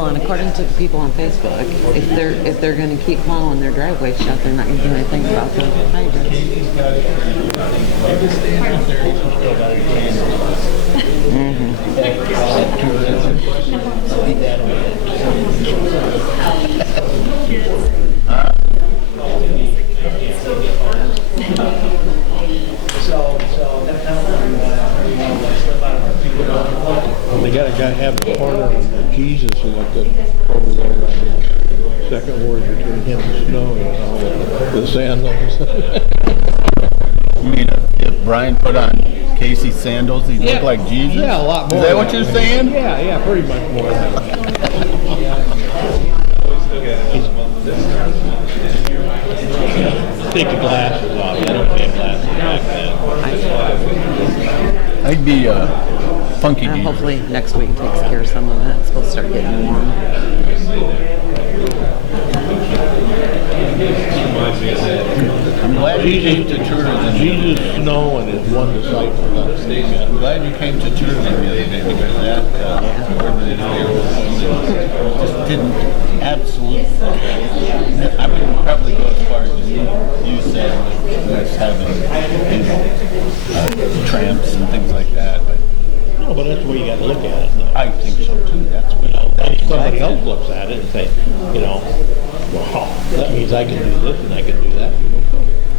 Well, and according to the people on Facebook, if they're going to keep plowing their driveway shut, they're not going to do anything about the hydrants. They gotta have the corner of Jesus looked at over there on the second ward between him and Snow, you know, the sandals. You mean if Brian put on Casey's sandals, he'd look like Jesus? Yeah, a lot more. Is that what you're saying? Yeah, pretty much more. Take the glasses off. I don't have glasses back then. I'd be funky Jesus. Hopefully next week takes care of some of it. It's supposed to start getting warm. I'm glad you came to church. Jesus, Snow, and his one disciple. I'm glad you came to church the other day because that just didn't absolutely. I would probably go as far as you said with having, tramps and things like that. But No, but that's the way you gotta look at it. Though. I think so too. That's what. Then somebody else looks at it and say, well, that means I can do this and I can do that.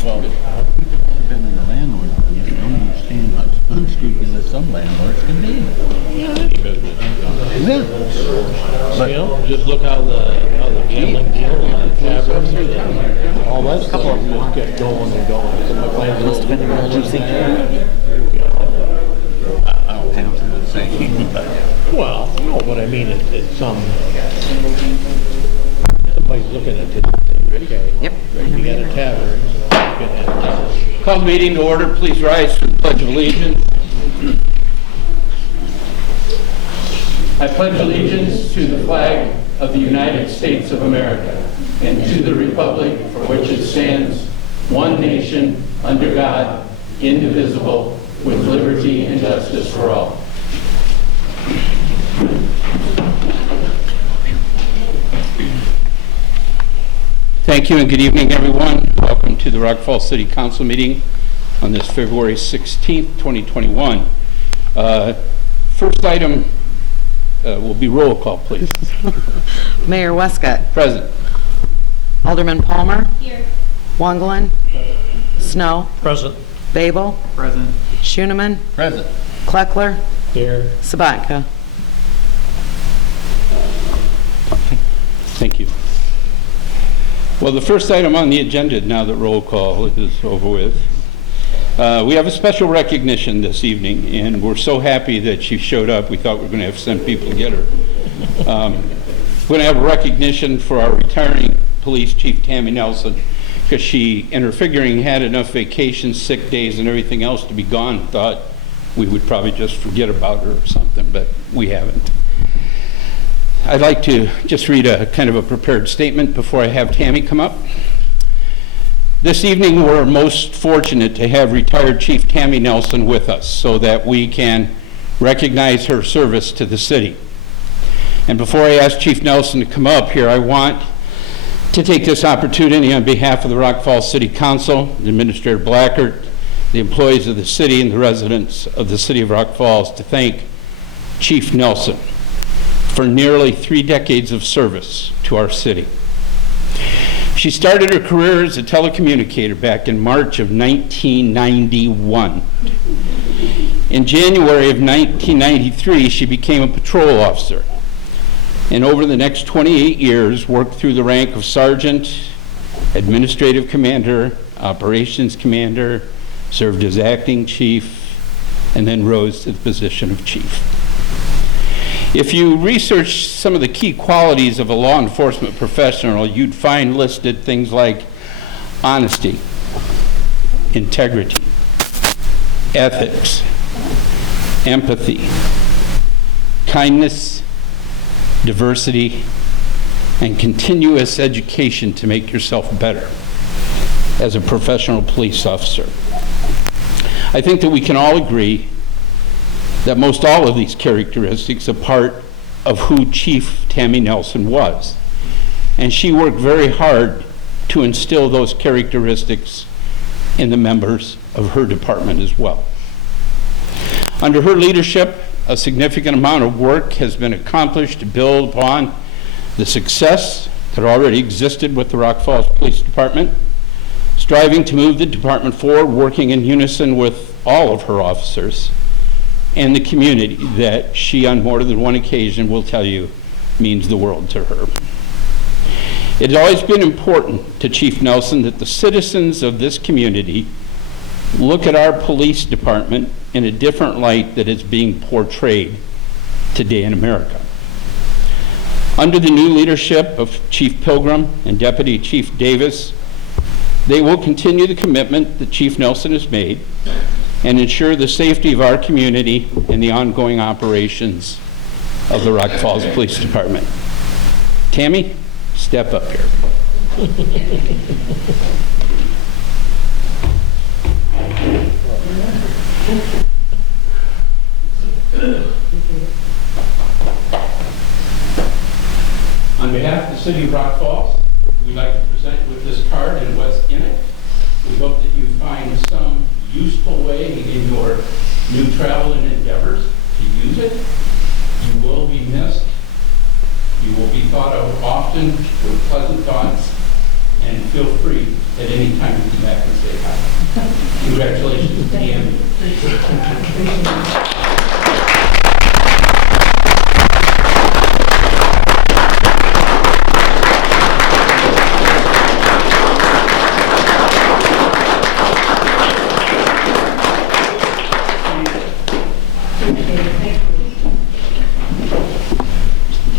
Well, you've been in the landlord, you don't understand how unscrupulous some landlords can be. Any business. Yeah. But Just look how the gambling deal and the taverns and all that stuff just kept going and going. So my plans Must have been an emergency. I don't think it's the same. Well, no, but I mean, it's somebody's looking at this and saying, okay, Yep. you got a tavern, you can have Call the meeting to order. Please rise for the Pledge of Allegiance. I pledge allegiance to the flag of the United States of America and to the republic for which it stands, one nation, under God, indivisible, with liberty and justice for all. Thank you and good evening, everyone. Welcome to the Rock Falls City Council meeting on this February 16th, 2021. First item will be roll call, please. Mayor Westcott. Present. Alderman Palmer. Here. Wonglin. Snow. Present. Babel. Present. Schoeneman. Present. Kleckler. Here. Sabatka. Thank you. Well, the first item on the agenda, now that roll call is over with, we have a special recognition this evening, and we're so happy that she showed up. We thought we were going to have to send people to get her. We're going to have a recognition for our retiring police chief, Tammy Nelson, because she, in her figuring, had enough vacations, sick days, and everything else to be gone. Thought we would probably just forget about her or something, but we haven't. I'd like to just read a kind of a prepared statement before I have Tammy come up. This evening, we're most fortunate to have retired Chief Tammy Nelson with us so that we can recognize her service to the city. And before I ask Chief Nelson to come up here, I want to take this opportunity on behalf of the Rock Falls City Council, Administrator Blackert, the employees of the city, and the residents of the city of Rock Falls to thank Chief Nelson for nearly 3 decades of service to our city. She started her career as a telecommunicator back in March of 1991. In January of 1993, she became a patrol officer, and over the next 28 years worked through the rank of sergeant, administrative commander, operations commander, served as acting chief, and then rose to the position of chief. If you research some of the key qualities of a law enforcement professional, you'd find listed things like honesty, integrity, ethics, empathy, kindness, diversity, and continuous education to make yourself better as a professional police officer. I think that we can all agree that most all of these characteristics are part of who Chief Tammy Nelson was. And she worked very hard to instill those characteristics in the members of her department as well. Under her leadership, a significant amount of work has been accomplished to build upon the success that already existed with the Rock Falls Police Department, striving to move the department forward, working in unison with all of her officers and the community that she, on more than one occasion, will tell you means the world to her. It has always been important to Chief Nelson that the citizens of this community look at our police department in a different light that is being portrayed today in America. Under the new leadership of Chief Pilgrim and Deputy Chief Davis, they will continue the commitment that Chief Nelson has made and ensure the safety of our community and the ongoing operations of the Rock Falls Police Department. Tammy, step up here. On behalf of the City of Rock Falls, we'd like to present you with this card and what's in it. We hope that you find some useful way in your new travel and endeavors to use it. You will be missed. You will be thought of often with pleasant thoughts, and feel free at any time to come back and say hi. Congratulations, Tammy.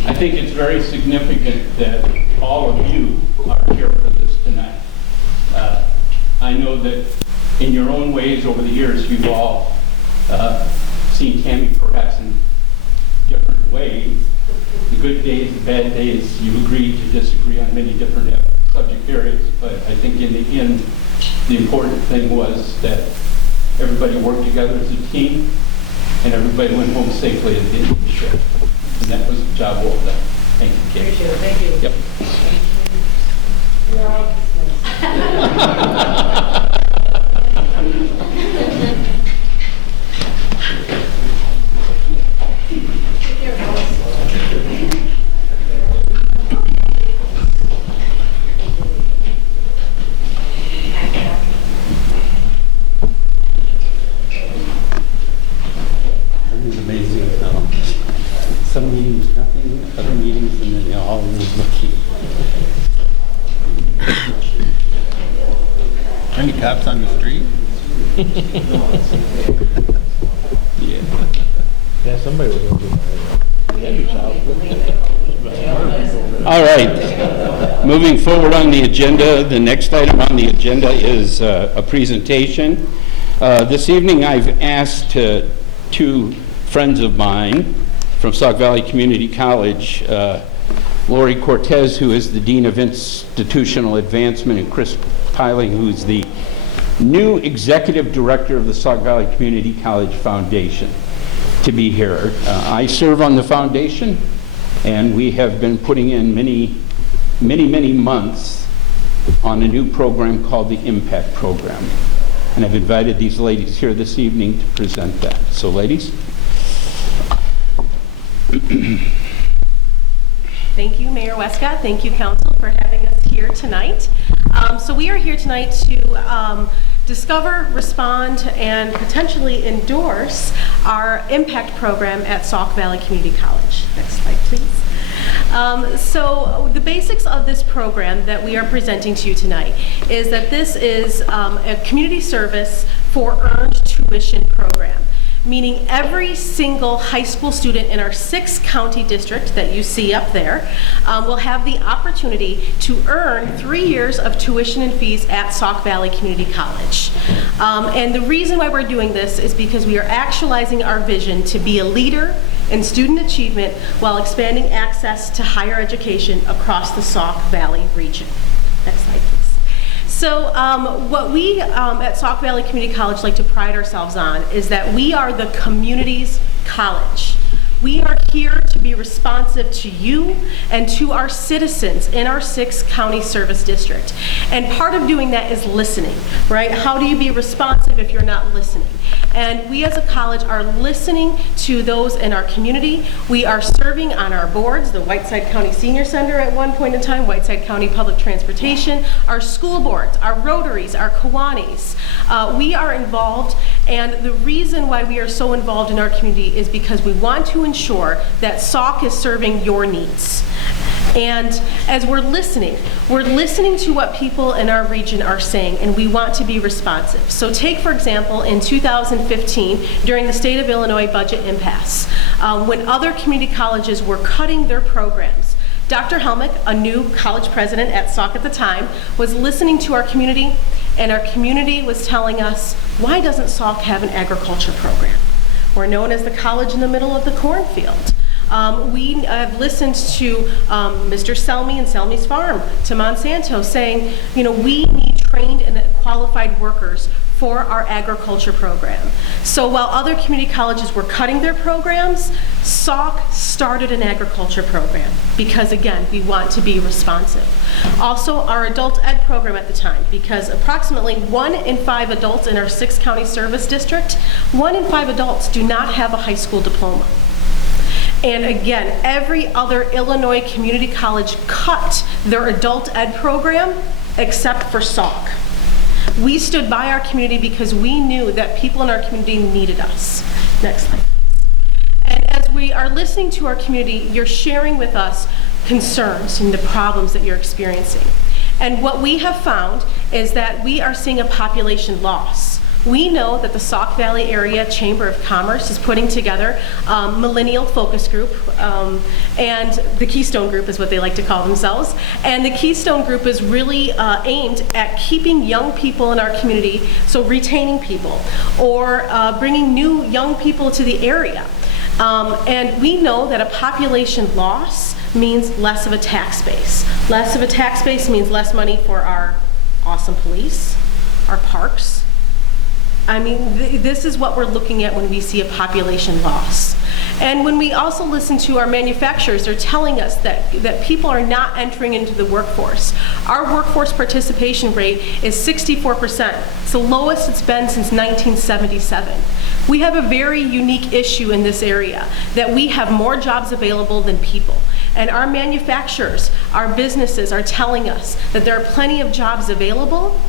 I think it's very significant that all of you are here for this tonight. I know that in your own ways over the years, you've all seen Tammy perhaps in different ways. The good days, the bad days, you agree to disagree on many different subject areas. But I think in the end, the important thing was that everybody worked together as a team and everybody went home safely at the end of the shift. And that was a job well done. Thank you, Kate. Appreciate it. Thank you. Yep. You're all It's amazing. Some meetings, nothing, other meetings, and then they all was looking. Any cops on the street? Yeah. Yeah, somebody was over my Debbie's house. All right. Moving forward on the agenda, the next item on the agenda is a presentation. This evening I've asked two friends of mine from Sauk Valley Community College, Lori Cortez, who is the Dean of Institutional Advancement, and Chris Piling, who's the new Executive Director of the Sauk Valley Community College Foundation, to be here. I serve on the foundation, and we have been putting in many months on a new program called the Impact Program. And I've invited these ladies here this evening to present that. So ladies. Thank you, Mayor Westcott. Thank you, Council, for having us here tonight. So we are here tonight to discover, respond, and potentially endorse our impact program at Sauk Valley Community College. Next slide, please. So the basics of this program that we are presenting to you tonight is that this is a community service for earned tuition program, meaning every single high school student in our 6-county district that you see up there will have the opportunity to earn 3 years of tuition and fees at Sauk Valley Community College. And the reason why we're doing this is because we are actualizing our vision to be a leader in student achievement while expanding access to higher education across the Sauk Valley region. Next slide, please. So what we at Sauk Valley Community College like to pride ourselves on is that we are the community's college. We are here to be responsive to you and to our citizens in our 6 county service district. And part of doing that is listening, right? How do you be responsive if you're not listening? And we as a college are listening to those in our community. We are serving on our boards, the Whiteside County Senior Center at one point in time, Whiteside County Public Transportation, our school boards, our Rotaries, our Kiwanis. We are involved, and the reason why we are so involved in our community is because we want to ensure that SAWC is serving your needs. And as we're listening to what people in our region are saying, and we want to be responsive. So take, for example, in 2015, during the state of Illinois budget impasse, when other community colleges were cutting their programs, Dr. Helmick, a new college president at SAWC at the time, was listening to our community, and our community was telling us, why doesn't SAWC have an agriculture program? We're known as the college in the middle of the cornfield. We have listened to Mr. Selmy and Selmy's Farm, to Monsanto, saying, you know, we need trained and qualified workers for our agriculture program. So while other community colleges were cutting their programs, SAWC started an agriculture program because, again, we want to be responsive. Also, our adult ed program at the time, because approximately 1 in 5 adults in our 6 county service district, 1 in 5 adults do not have a high school diploma. And again, every other Illinois community college cut their adult ed program except for SAWC. We stood by our community because we knew that people in our community needed us. Next slide. And as we are listening to our community, you're sharing with us concerns and the problems that you're experiencing. And what we have found is that we are seeing a population loss. We know that the Sauk Valley Area Chamber of Commerce is putting together Millennial Focus Group, and the Keystone Group is what they like to call themselves. And the Keystone Group is really aimed at keeping young people in our community, so retaining people, or bringing new young people to the area. And we know that a population loss means less of a tax base. Less of a tax base means less money for our awesome police, our parks. I mean, this is what we're looking at when we see a population loss. And when we also listen to our manufacturers, they're telling us that people are not entering into the workforce. Our workforce participation rate is 64%. It's the lowest it's been since 1977. We have a very unique issue in this area, that we have more jobs available than people. And our manufacturers, our businesses are telling us that there are plenty of jobs available,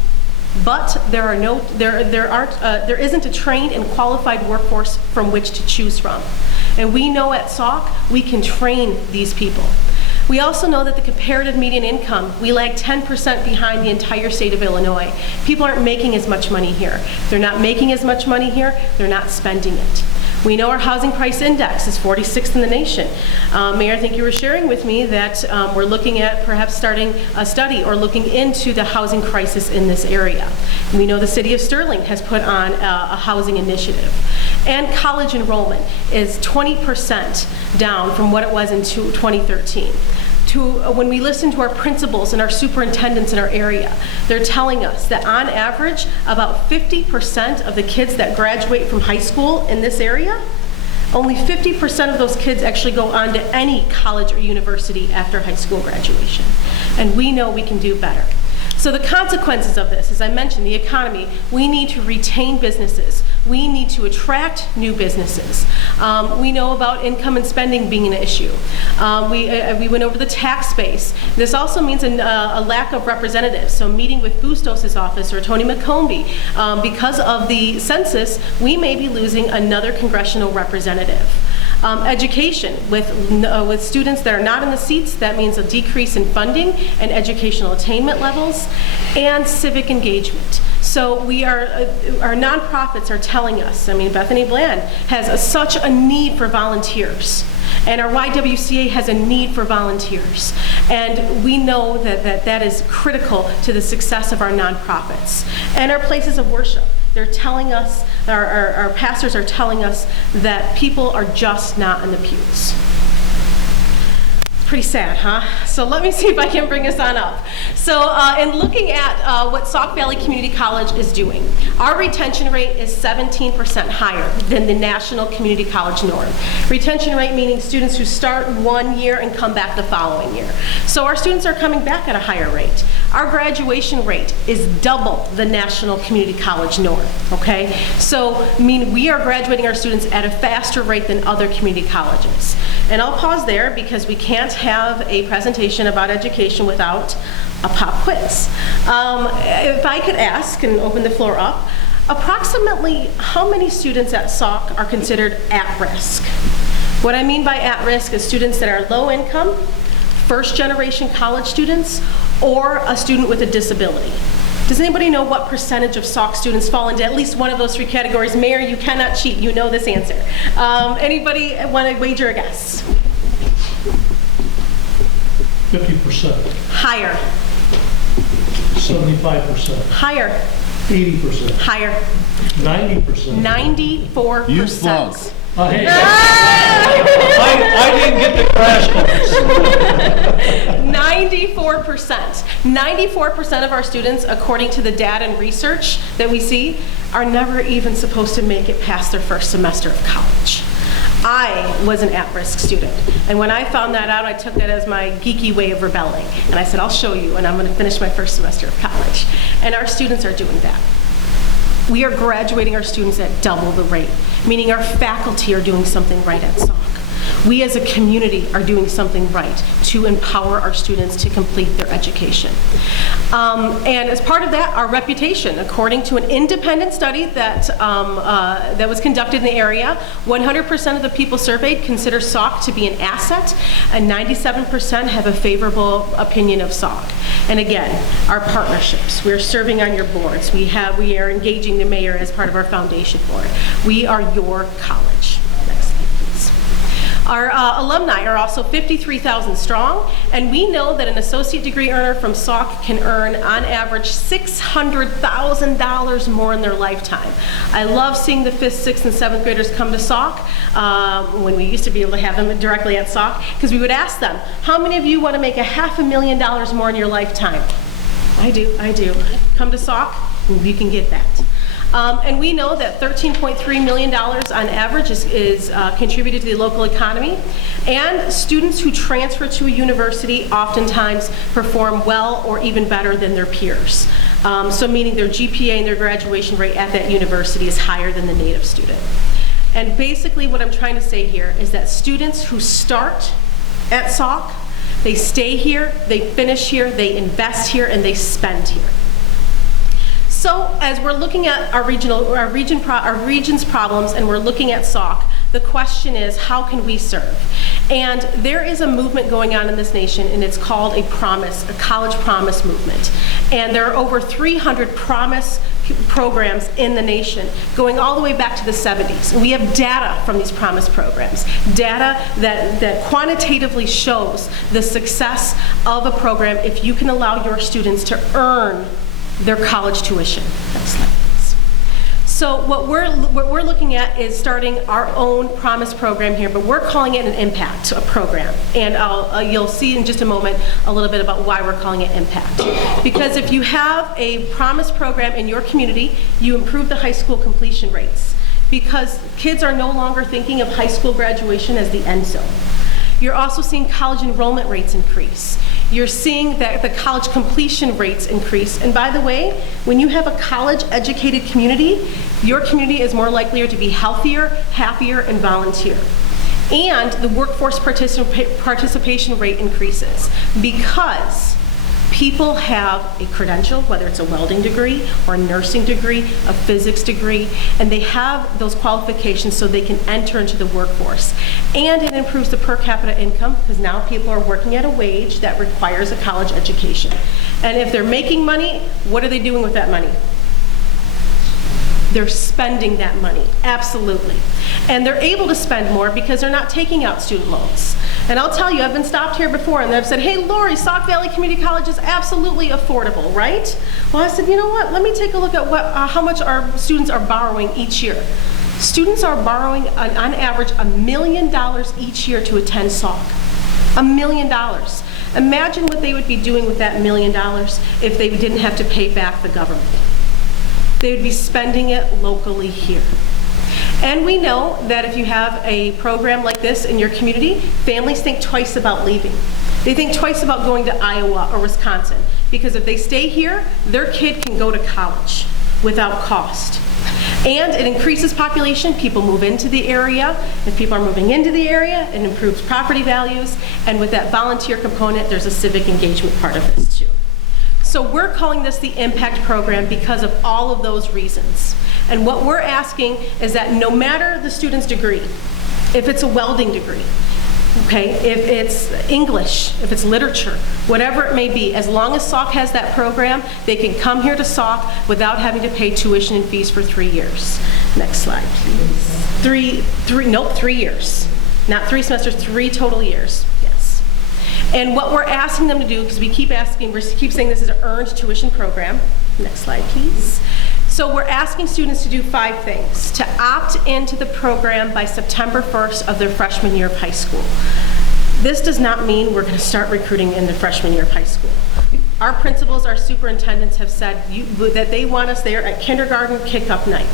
but there isn't a trained and qualified workforce from which to choose from. And we know at SAWC we can train these people. We also know that the comparative median income, we lag 10% behind the entire state of Illinois. People aren't making as much money here. They're not making as much money here, they're not spending it. We know our housing price index is 46th in the nation. Mayor, I think you were sharing with me that we're looking at perhaps starting a study or looking into the housing crisis in this area. We know the city of Sterling has put on a housing initiative. And college enrollment is 20% down from what it was in 2013. When we listen to our principals and our superintendents in our area, they're telling us that on average, about 50% of the kids that graduate from high school in this area, only 50% of those kids actually go on to any college or university after high school graduation. And we know we can do better. So the consequences of this, as I mentioned, the economy, we need to retain businesses. We need to attract new businesses. We know about income and spending being an issue. We went over the tax base. This also means a lack of representatives. So meeting with Bustos' office or Tony McCombie, because of the census, we may be losing another congressional representative. Education, with students that are not in the seats, that means a decrease in funding and educational attainment levels, and civic engagement. So our nonprofits are telling us, I mean, Bethany Bland has such a need for volunteers, and our YWCA has a need for volunteers. And we know that is critical to the success of our nonprofits. And our places of worship. They're telling us, our pastors are telling us that people are just not in the pews. pretty sad, huh? So let me see if I can bring us on up. So in looking at what Sauk Valley Community College is doing, our retention rate is 17% higher than the national community college norm. Retention rate meaning students who start 1 year and come back the following year. So our students are coming back at a higher rate. Our graduation rate is double the national community college norm, okay? So we are graduating our students at a faster rate than other community colleges. And I'll pause there because we can't have a presentation about education without a pop quiz. If I could ask and open the floor up, approximately how many students at Sauk are considered at risk? What I mean by at risk is students that are low income, first generation college students, or a student with a disability. Does anybody know what percentage of Sauk students fall into at least one of those three categories? Mayor, you cannot cheat, you know this answer. Anybody want to wager a guess? 50%, Higher, 75%, higher, 80%, higher, 90%. 94%. You flunk. Hey, I didn't get the crash course. 94%. 94% of our students, according to the data and research that we see, are never even supposed to make it past their first semester of college. I was an at-risk student, and when I found that out, I took that as my geeky way of rebelling. And I said, I'll show you, and I'm going to finish my first semester of college. And our students are doing that. We are graduating our students at double the rate, meaning our faculty are doing something right at Sauk. We as a community are doing something right to empower our students to complete their education. And as part of that, our reputation, according to an independent study that was conducted in the area, 100% of the people surveyed consider Sauk to be an asset, and 97% have a favorable opinion of Sauk. And again, our partnerships. We're serving on your boards. We are engaging the mayor as part of our foundation board. We are your college. Next slide, please. Our alumni are also 53,000 strong, and we know that an associate degree earner from Sauk can earn, on average, $600,000 more in their lifetime. I love seeing the 5th, 6th, and 7th graders come to Sauk when we used to be able to have them directly at Sauk, because we would ask them, how many of you want to make $500,000 more in your lifetime? I do. Come to Sauk, and you can get that. And we know that $13.3 million on average is contributed to the local economy. And students who transfer to a university oftentimes perform well or even better than their peers. So meaning their GPA and their graduation rate at that university is higher than the native student. And basically what I'm trying to say here is that students who start at Sauk, they stay here, they finish here, they invest here, and they spend here. So as we're looking at our region's problems and we're looking at Sauk, the question is, how can we serve? And there is a movement going on in this nation, and it's called a college promise movement. And there are over 300 promise programs in the nation, going all the way back to the 70s. And we have data from these promise programs, data that quantitatively shows the success of a program if you can allow your students to earn their college tuition. Next slide, please. So what we're looking at is starting our own promise program here, but we're calling it an impact program. And you'll see in just a moment a little bit about why we're calling it impact. Because if you have a promise program in your community, you improve the high school completion rates. Because kids are no longer thinking of high school graduation as the end zone. You're also seeing college enrollment rates increase. You're seeing that the college completion rates increase. And by the way, when you have a college-educated community, your community is more likely to be healthier, happier, and volunteer. And the workforce participation rate increases because people have a credential, whether it's a welding degree or a nursing degree, a physics degree, and they have those qualifications so they can enter into the workforce. And it improves the per capita income because now people are working at a wage that requires a college education. And if they're making money, what are they doing with that money? They're spending that money, absolutely. And they're able to spend more because they're not taking out student loans. And I'll tell you, I've been stopped here before and they've said, hey, Lori, Sauk Valley Community College is absolutely affordable, right? Well, I said, you know what, let me take a look at how much our students are borrowing each year. Students are borrowing, on average, $1 million each year to attend Sauk. $1 million. Imagine what they would be doing with that $1 million if they didn't have to pay back the government. They would be spending it locally here. And we know that if you have a program like this in your community, families think twice about leaving. They think twice about going to Iowa or Wisconsin, because if they stay here, their kid can go to college without cost. And it increases population, people move into the area. If people are moving into the area, it improves property values, and with that volunteer component, there's a civic engagement part of this too. So we're calling this the Impact Program because of all of those reasons. And what we're asking is that no matter the student's degree, if it's a welding degree, okay, if it's English, if it's literature, whatever it may be, as long as Sauk has that program, they can come here to Sauk without having to pay tuition and fees for 3 years. Next slide, please. 3 years. Not 3 semesters, 3 total years, yes. And what we're asking them to do, because we keep saying this is an earned tuition program. Next slide, please. So we're asking students to do 5 things. To opt into the program by September 1st of their freshman year of high school. This does not mean we're going to start recruiting in the freshman year of high school. Our principals, our superintendents have said that they want us there at kindergarten kickoff night,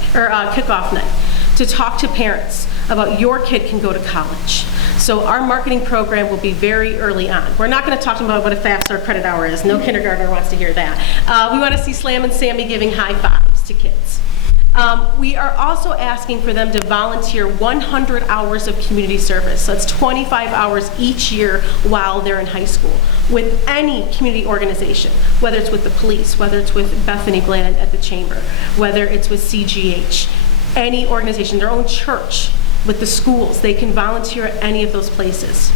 to talk to parents about your kid can go to college. So our marketing program will be very early on. We're not going to talk to them about what a FAFSA or credit hour is. No kindergartner wants to hear that. We want to see Slam and Sammy giving high fives to kids. We are also asking for them to volunteer 100 hours of community service. So that's 25 hours each year while they're in high school with any community organization, whether it's with the police, whether it's with Bethany Bland at the Chamber, whether it's with CGH, any organization, their own church, with the schools. They can volunteer at any of those places.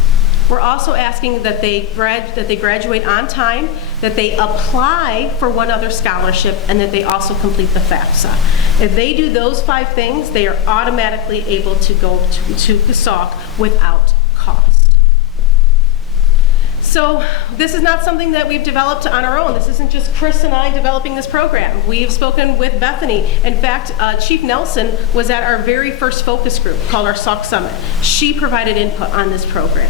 We're also asking that they graduate on time, that they apply for one other scholarship, and that they also complete the FAFSA. If they do those 5 things, they are automatically able to go to Sauk without cost. So this is not something that we've developed on our own. This isn't just Chris and I developing this program. We've spoken with Bethany. In fact, Chief Nelson was at our very first focus group called our Sauk Summit. She provided input on this program.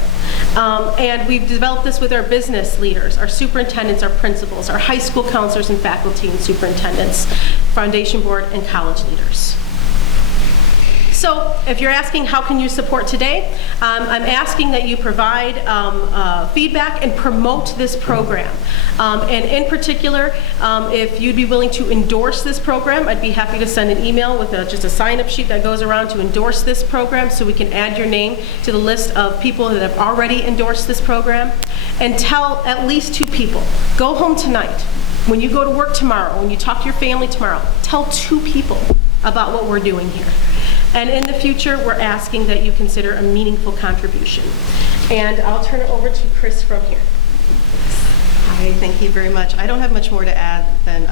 And we've developed this with our business leaders, our superintendents, our principals, our high school counselors and faculty and superintendents, foundation board, and college leaders. So if you're asking how can you support today, I'm asking that you provide feedback and promote this program. And in particular, if you'd be willing to endorse this program, I'd be happy to send an email with just a sign-up sheet that goes around to endorse this program so we can add your name to the list of people that have already endorsed this program. And tell at least 2 people. Go home tonight. When you go to work tomorrow, when you talk to your family tomorrow, tell 2 people about what we're doing here. And in the future, we're asking that you consider a meaningful contribution. And I'll turn it over to Chris from here. Hi, thank you very much. I don't have much more to add than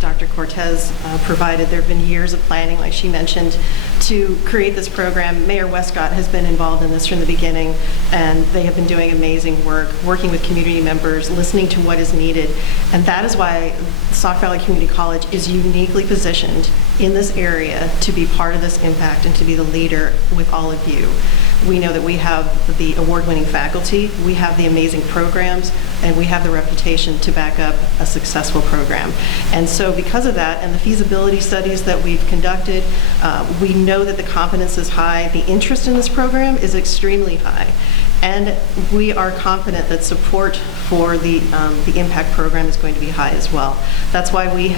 Dr. Cortez provided. There have been years of planning, like she mentioned, to create this program. Mayor Westcott has been involved in this from the beginning, and they have been doing amazing work, working with community members, listening to what is needed. And that is why Sauk Valley Community College is uniquely positioned in this area to be part of this impact and to be the leader with all of you. We know that we have the award-winning faculty, we have the amazing programs, and we have the reputation to back up a successful program. And so because of that and the feasibility studies that we've conducted, we know that the competence is high, the interest in this program is extremely high. And we are confident that support for the impact program is going to be high as well. That's why we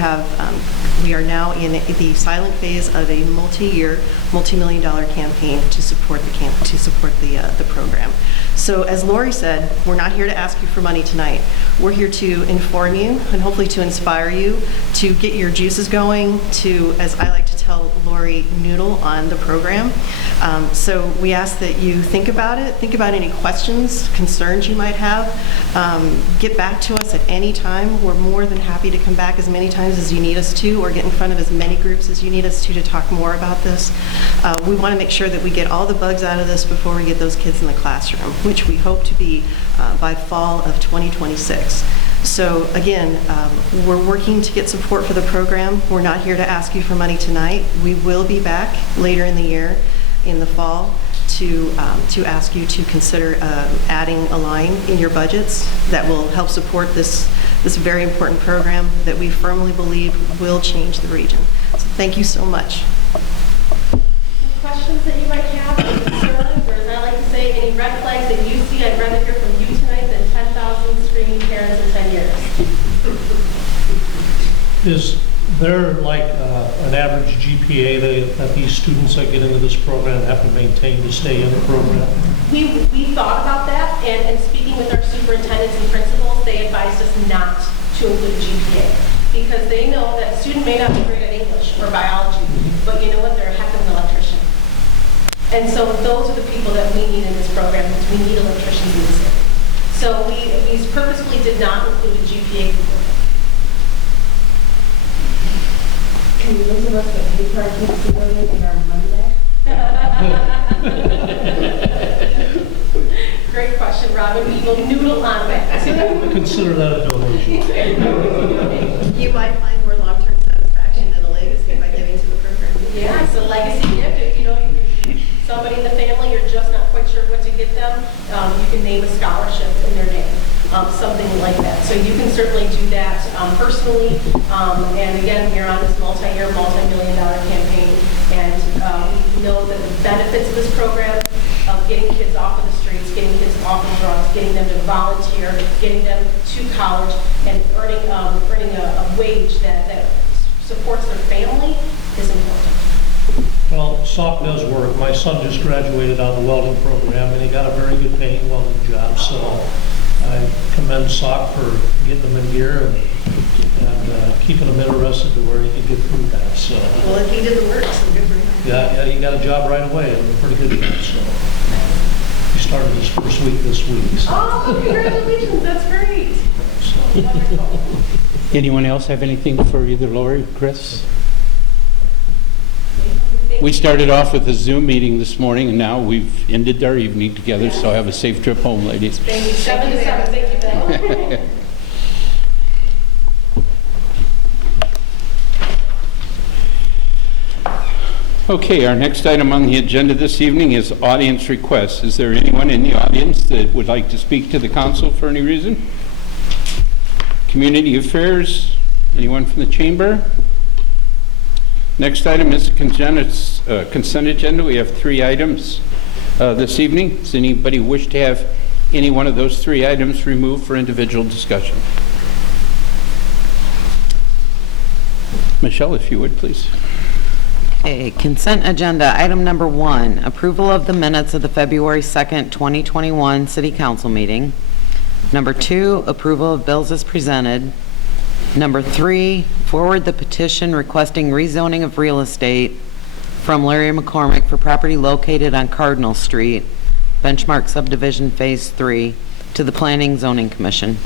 are now in the silent phase of a multi-year, multi-million-dollar campaign to support the program. So as Lori said, we're not here to ask you for money tonight. We're here to inform you and hopefully to inspire you, to get your juices going, to, as I like to tell Lori, noodle on the program. So we ask that you think about it, think about any questions, concerns you might have. Get back to us at any time. We're more than happy to come back as many times as you need us to, or get in front of as many groups as you need us to talk more about this. We want to make sure that we get all the bugs out of this before we get those kids in the classroom, which we hope to be by fall of 2026. So again, we're working to get support for the program. We're not here to ask you for money tonight. We will be back later in the year, in the fall, to ask you to consider adding a line in your budgets that will help support this very important program that we firmly believe will change the region. So thank you so much. Questions that you might have, or concerns, or as I like to say, any red flags that you see? I'd rather hear from you tonight than 10,000 screaming parents in 10 years. Is there like an average GPA that these students that get into this program have to maintain to stay in the program? We thought about that, and speaking with our superintendents and principals, they advised us not to include GPA, because they know that a student may not be great at English or biology, but you know what, they're a heck of an electrician. And so those are the people that we need in this program, because we need electricians in this area. So we purposefully did not include a GPA component. Can you those of us that pay for our kids to go there get our money back? Great question, Robin. We will noodle on that. Consider that a donation. You might find more long-term satisfaction than a legacy by giving to the program. Yeah, it's a legacy gift. If you know somebody in the family, you're just not quite sure what to get them, you can name a scholarship in their name, something like that. So you can certainly do that personally. And again, we're on this multi-year, multi-million-dollar campaign, and we know that the benefits of this program of getting kids off of the streets, getting kids off of drugs, getting them to volunteer, getting them to college, and earning a wage that supports their family is important. Well, SOC does work. My son just graduated out of the welding program, and he got a very good paying welding job. So I commend SOC for getting them in gear and keeping them interested to where he could get through that. So, Well, if he did the work, so good for him. yeah, he got a job right away, and a pretty good job. So he started his first week this week. So, Oh, congratulations. That's great. so. Wonderful. Anyone else have anything for either Lori or Chris? We started off with a Zoom meeting this morning, and now we've ended our evening together, so have a safe trip home, ladies. Thank you. 7 to 7. Thank you, Bill. Okay, our next item on the agenda this evening is audience requests. Is there anyone in the audience that would like to speak to the council for any reason? Community affairs? Anyone from the chamber? Next item is the consent agenda. We have 3 items this evening. Does anybody wish to have any one of those 3 items removed for individual discussion? Michelle, if you would, please. Okay, consent agenda, item number 1, approval of the minutes of the February 2nd, 2021 City Council meeting. Number 2, approval of bills as presented. Number 3, forward the petition requesting rezoning of real estate from Larry McCormick for property located on Cardinal Street, Benchmark Subdivision Phase 3, to the Planning Zoning Commission.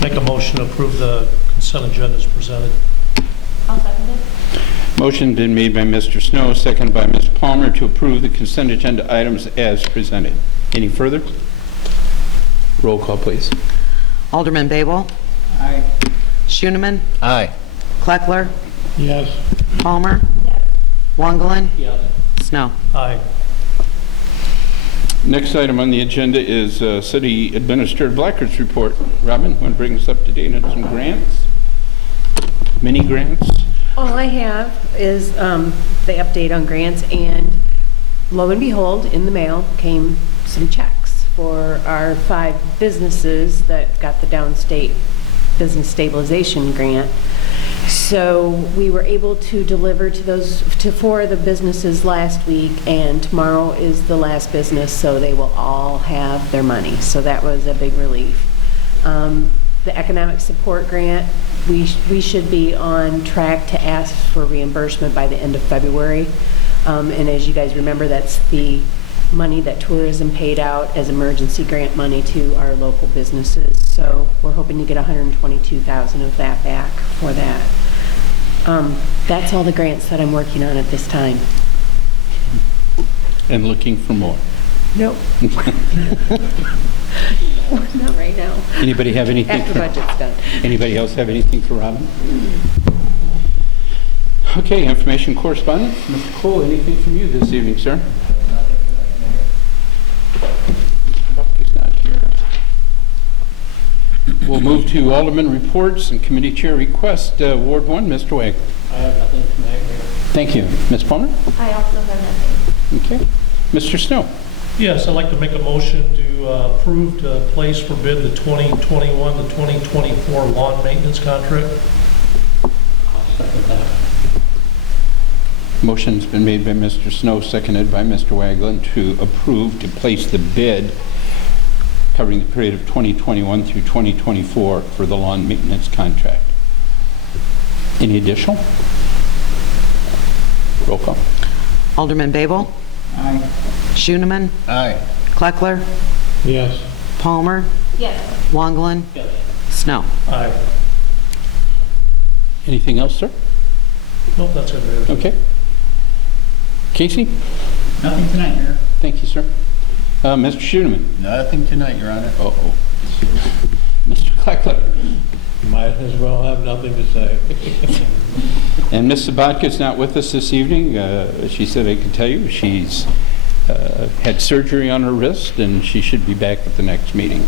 Make a motion to approve the consent agenda as presented. I'll second it. Motion been made by Mr. Snow, seconded by Ms. Palmer to approve the consent agenda items as presented. Any further? Roll call, please. Alderman Babel? Aye. Schoeneman? Aye. Kleckler? Yes. Palmer? Wangelin? Yes. Snow. Aye. Next item on the agenda is City Administrator Blacker's report. Robin, want to bring us up to date on some grants? Mini grants? All I have is the update on grants, and lo and behold, in the mail came some checks for our 5 businesses that got the Downstate Business Stabilization Grant. So we were able to deliver to 4 of the businesses last week, and tomorrow is the last business, so they will all have their money. So that was a big relief. The economic support grant, we should be on track to ask for reimbursement by the end of February. And as you guys remember, that's the money that tourism paid out as emergency grant money to our local businesses. So we're hoping to get $122,000 of that back for that. That's all the grants that I'm working on at this time. And looking for more. Nope. Not right now. Anybody have anything? After budget's done. Anybody else have anything for Robin? Okay, information correspondence. Mr. Cole, anything from you this evening, sir? move to Alderman reports and committee chair request. Ward 1, Mr. Wagner. I have nothing tonight, Mayor. Thank you. Ms. Palmer? I also have nothing. Okay. Mr. Snow? Yes, I'd like to make a motion to approve to place for bid the 2021 to 2024 lawn maintenance contract. Motion's been made by Mr. Snow, seconded by Mr. Wagland to approve to place the bid covering the period of 2021 through 2024 for the lawn maintenance contract. Any additional? Roll call. Alderman Babel? Aye. Schooneman? Aye. Kleckler? Yes. Palmer? Yes. Wonglin? Snow. Aye. Anything else, sir? Nope, that's it, Mayor. Okay. Casey? Nothing tonight, Mayor. Thank you, sir. Mr. Schooneman? Nothing tonight, Your Honor. Uh-oh. Mr. Kleckler? Might as well have nothing to say. And Ms. Sabatka's not with us this evening. She said I could tell you she's had surgery on her wrist, and she should be back at the next meeting.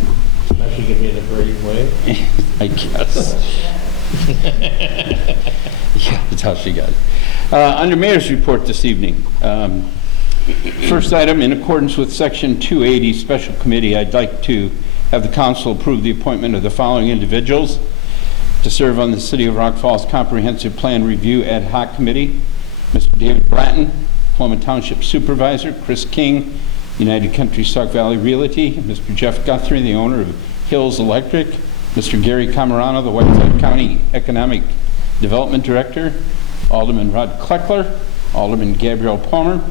I should give you the brave way. I guess. Yeah, that's how she got it. Under Mayor's report this evening, first item, in accordance with Section 280 Special Committee, I'd like to have the council approve the appointment of the following individuals to serve on the City of Rock Falls Comprehensive Plan Review Ad Hoc Committee. Mr. David Bratton, Paloma Township Supervisor. Chris King, United Country Sauk Valley Realty. Mr. Jeff Guthrie, the owner of Hills Electric. Mr. Gary Camarano, the Whiteside County Economic Development Director. Alderman Rod Kleckler, Alderman Gabrielle Palmer,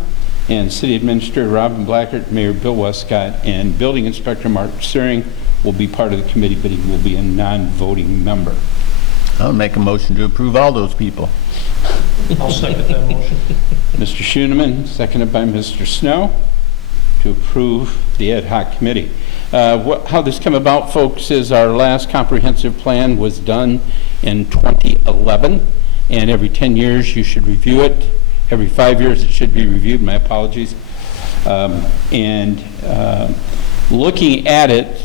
and City Administrator Robin Blackert, Mayor Bill Westcott, and Building Inspector Mark Searing will be part of the committee, but he will be a non-voting member. I'll make a motion to approve all those people. I'll second that motion. Mr. Schooneman, seconded by Mr. Snow, to approve the ad hoc committee. How this came about, folks, is our last comprehensive plan was done in 2011, and every 10 years you should review it. Every 5 years it should be reviewed. My apologies. Looking at it,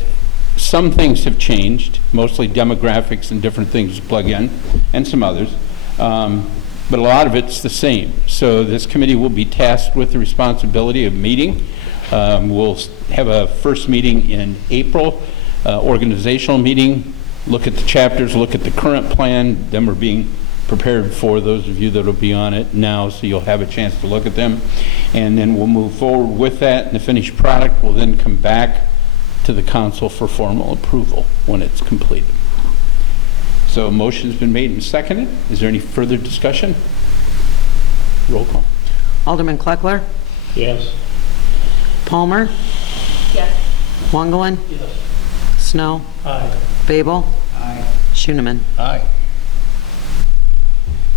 some things have changed, mostly demographics and different things to plug in, and some others. But a lot of it's the same. So this committee will be tasked with the responsibility of meeting. We'll have a first meeting in April, organizational meeting, look at the chapters, look at the current plan. Them are being prepared for those of you that will be on it now, so you'll have a chance to look at them. And then we'll move forward with that, and the finished product will then come back to the council for formal approval when it's completed. So a motion's been made and seconded. Is there any further discussion? Roll call. Alderman Kleckler? Yes. Palmer? Yes. Wonglin? Yes. Snow? Aye. Babel? Aye. Schooneman? Aye.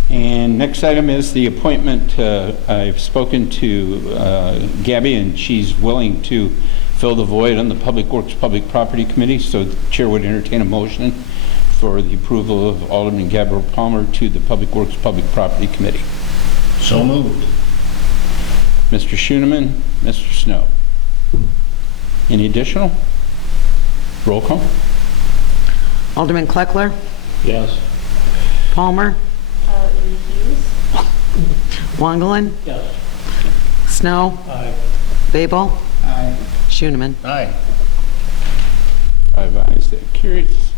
And next item is the appointment. I've spoken to Gabby, and she's willing to fill the void on the Public Works Public Property Committee, so the chair would entertain a motion for the approval of Alderman Gabrielle Palmer to the Public Works Public Property Committee. So moved. Mr. Schooneman, Mr. Snow. Any additional? Roll call. Alderman Kleckler? Yes. Palmer? Refuse. Wonglin? Yes. Snow? Aye. Babel? Aye. Schooneman? Aye. 5 ayes, that carries.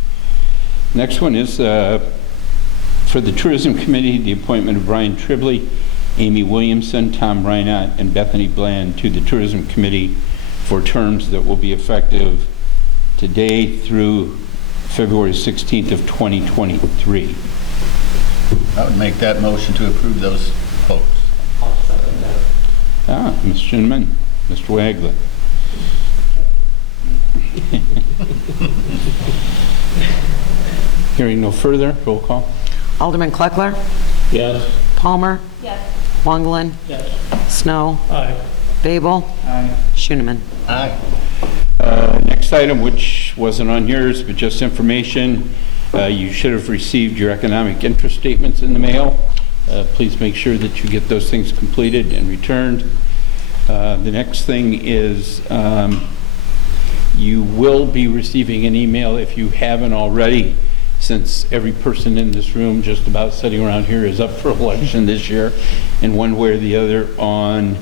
Next one is for the Tourism Committee, the appointment of Brian Tribley, Amy Williamson, Tom Reinott, and Bethany Bland to the Tourism Committee for terms that will be effective today through February 16th of 2023. I would make that motion to approve those folks. I'll second that. Mr. Schooneman, Mr. Wagler. Hearing no further, roll call. Alderman Kleckler? Yes. Palmer? Yes. Wonglin? Yes. Snow? Aye. Babel? Aye. Schooneman? Aye. Next item, which wasn't on yours, but just information, you should have received your economic interest statements in the mail. Please make sure that you get those things completed and returned. The next thing is You will be receiving an email if you haven't already, since every person in this room just about sitting around here is up for election this year in one way or the other. On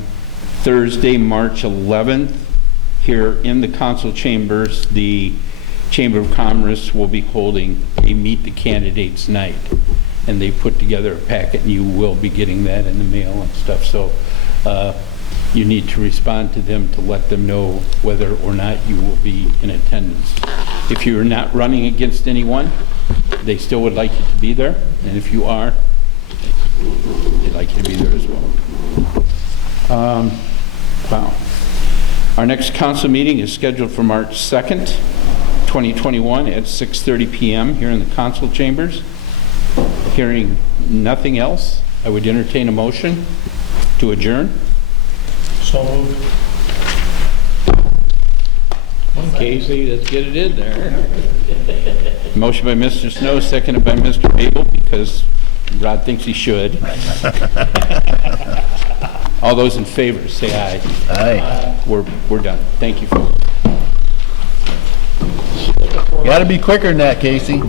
Thursday, March 11th, here in the council chambers, the Chamber of Commerce will be holding a Meet the Candidates night. And they put together a packet, and you will be getting that in the mail and stuff. So you need to respond to them to let them know whether or not you will be in attendance. If you're not running against anyone, they still would like you to be there. And if you are, they'd like you to be there as well. Wow. Our next council meeting is scheduled for March 2nd, 2021 at 6:30 p.m. here in the council chambers. Hearing nothing else, I would entertain a motion to adjourn. So moved. Come on, Casey, let's get it in there. Motion by Mr. Snow, seconded by Mr. Abel, because Rod thinks he should. All those in favor, say aye. Aye. We're done. Thank you, folks. Gotta be quicker than that, Casey.